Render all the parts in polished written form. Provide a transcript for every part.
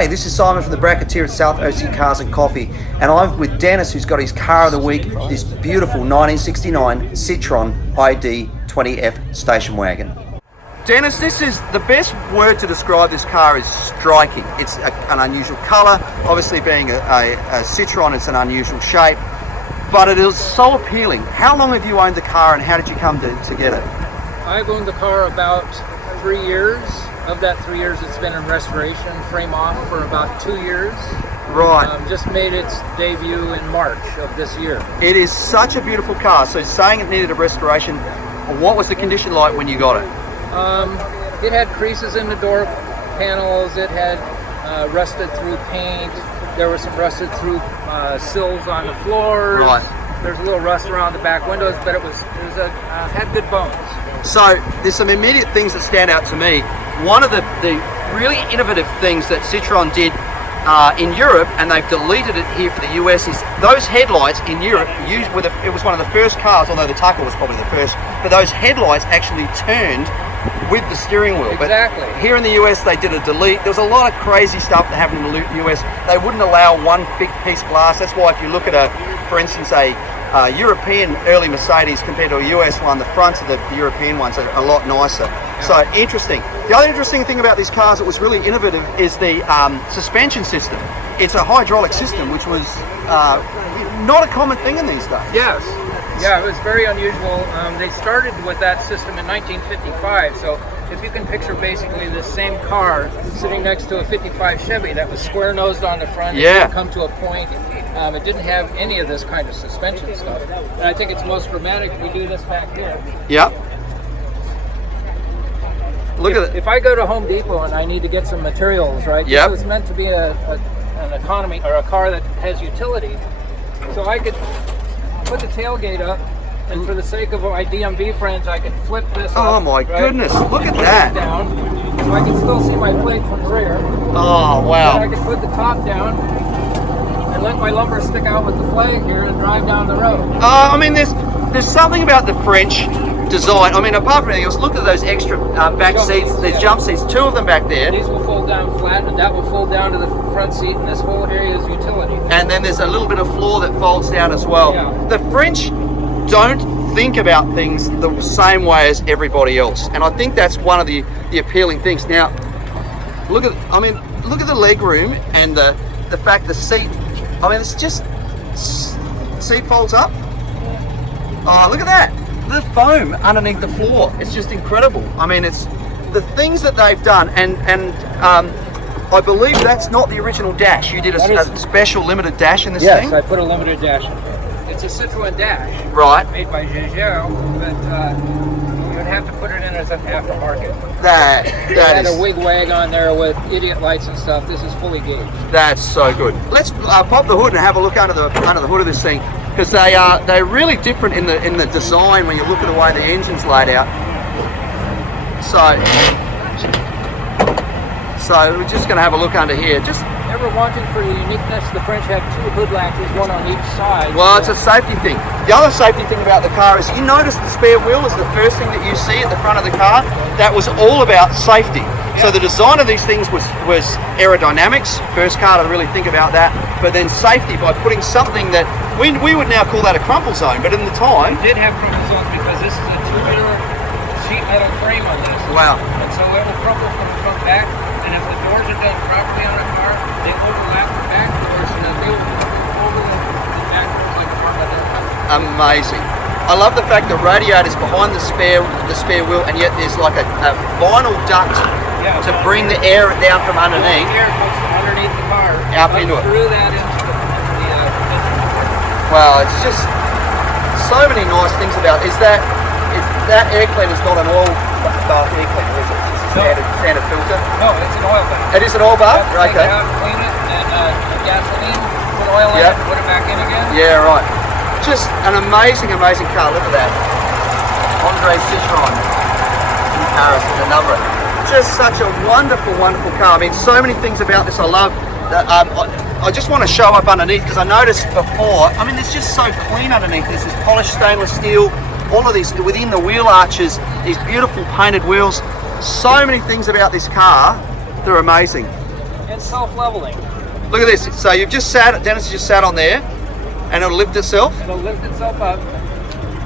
Hey, this is Simon from the Bracketeer at South OC Cars and Coffee, and I'm with Dennis, who's got his car of the week, this beautiful 1969 Citroen ID 20F station wagon. Dennis, this is the best word to describe this car is striking. It's an unusual colour, obviously being a Citroen, it's an unusual shape, but it is so appealing. How long have you owned the car and how did you come to get it? I've owned the car about 3 years. Of that 3 years, it's been in restoration, frame off for about 2 years. Right. Just made its debut in March of this year. It is such a beautiful car. So saying it needed a restoration, what was the condition like when you got it? It had creases in the door panels. It had rusted through paint. There was some rusted through sills on the floors. Right. There's a little rust around the back windows, but it had good bones. So there's some immediate things that stand out to me. One of the really innovative things that Citroen did in Europe, and they've deleted it here for the US, is those headlights in Europe it was one of the first cars, although the Tucker was probably the first, but those headlights actually turned with the steering wheel. Exactly. But here in the US they did a delete. There was a lot of crazy stuff that happened in the US. They wouldn't allow one big piece of glass. That's why if you look at for instance, a European early Mercedes compared to a US one, the fronts of the European ones are a lot nicer. Yeah. So interesting. The other interesting thing about these cars that was really innovative is the suspension system. It's a hydraulic system, which was not a common thing in these days. Yes. Yeah, it was very unusual. They started with that system in 1955, so if you can picture basically the same car sitting next to a 55 Chevy that was square-nosed on the front, it didn't come to a point. It didn't have any of this kind of suspension stuff. And I think it's most dramatic. We do this back here. Yep. Look at it. If I go to Home Depot and I need to get some materials, right? Yep. This is meant to be an economy or a car that has utility. So I could put the tailgate up, and for the sake of my DMV friends, I could flip this up. Oh my goodness, look at that. Down, so I can still see my plate from the rear. Oh, wow. And I can put the top down and let my lumbar stick out with the flag here and drive down the road. I mean, there's something about the French design. I mean, apart from anything else, look at those extra back seats. There's jump seats, 2 of them back there. These will fold down flat, and that will fold down to the front seat, and this whole area is utility. And then there's a little bit of floor that folds down as well. Yeah. The French don't think about things the same way as everybody else, and I think that's one of the appealing things. Now, look at the leg room and the fact the seat. I mean, it's just seat folds up. Oh, look at that! The foam underneath the floor. It's just incredible. I mean, it's the things that they've done, and I believe that's not the original dash. You did a special limited dash in this thing? Yes, I put a limited dash in it. It's a Citroen dash. Right. Made by Giorgio, but you would have to put it in as an aftermarket. That had is a wig wag on there with idiot lights and stuff. This is fully gauged. That's so good. Let's pop the hood and have a look under the hood of this thing, because they're really different in the design when you look at the way the engine's laid out. So we're just going to have a look under here. Just ever wanting for the uniqueness, the French have 2 hood latches, one on each side. Well, it's a safety thing. The other safety thing about the car is you notice the spare wheel is the first thing that you see at the front of the car. That was all about safety. Yeah. So the design of these things was aerodynamics. First car to really think about that. But then safety by putting something that we would now call that a crumple zone. But in the time, it did have crumple zones because this is a tubular sheet metal frame on this. Wow. And so it will crumple from the front back. And if the doors are done properly on a car, they overlap the back doors, and they will over the back doors like a car. Amazing. I love the fact the radiator's behind the spare wheel, and yet there's like a vinyl duct to bring the air down from underneath. The air comes from underneath the car up into it. Through that into the Well, it's just so many nice things about it. That air cleaner's not an oil bath air cleaner, is it? Standard filter? No, it's an oil bath. It is an oil bath? Take Okay. it out, clean it, and gasoline, put oil in it, put it back in again. Yeah, right. Just an amazing, amazing car. Look at that. Andre Citroen in Paris with a number. Just such a wonderful, wonderful car. I mean, so many things about this I love. I just want to show up underneath because I noticed before, I mean, it's just so clean underneath. There's this polished stainless steel, all of these within the wheel arches, these beautiful painted wheels. So many things about this car, they're amazing. and self-leveling. Look at this. So you've just sat, Dennis has just sat on there, and it'll lift itself. It'll lift itself up.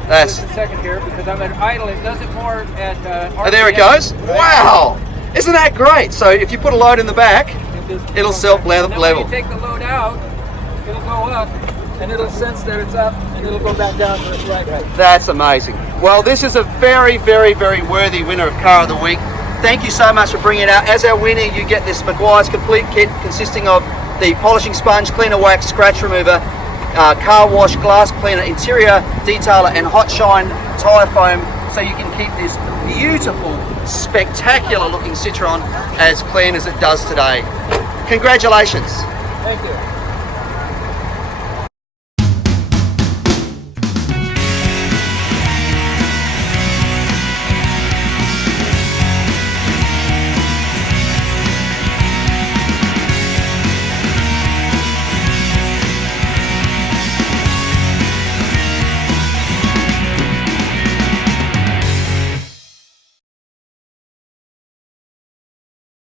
That's. Just a second here because I'm at idle. It does it more at Oh, there it goes. Wow! Isn't that great? So if you put a load in the back, it'll self-level. When you take the load out, it'll go up, and it'll sense that it's up, and it'll go back down to its right height. That's amazing. Well, this is a very, very, very worthy winner of Car of the Week. Thank you so much for bringing it out. As our winner, you get this Maguire's complete kit consisting of the polishing sponge, cleaner wax, scratch remover, car wash, glass cleaner, interior detailer, and hot shine tyre foam, so you can keep this beautiful, spectacular looking Citroen as clean as it does today. Congratulations. Thank you.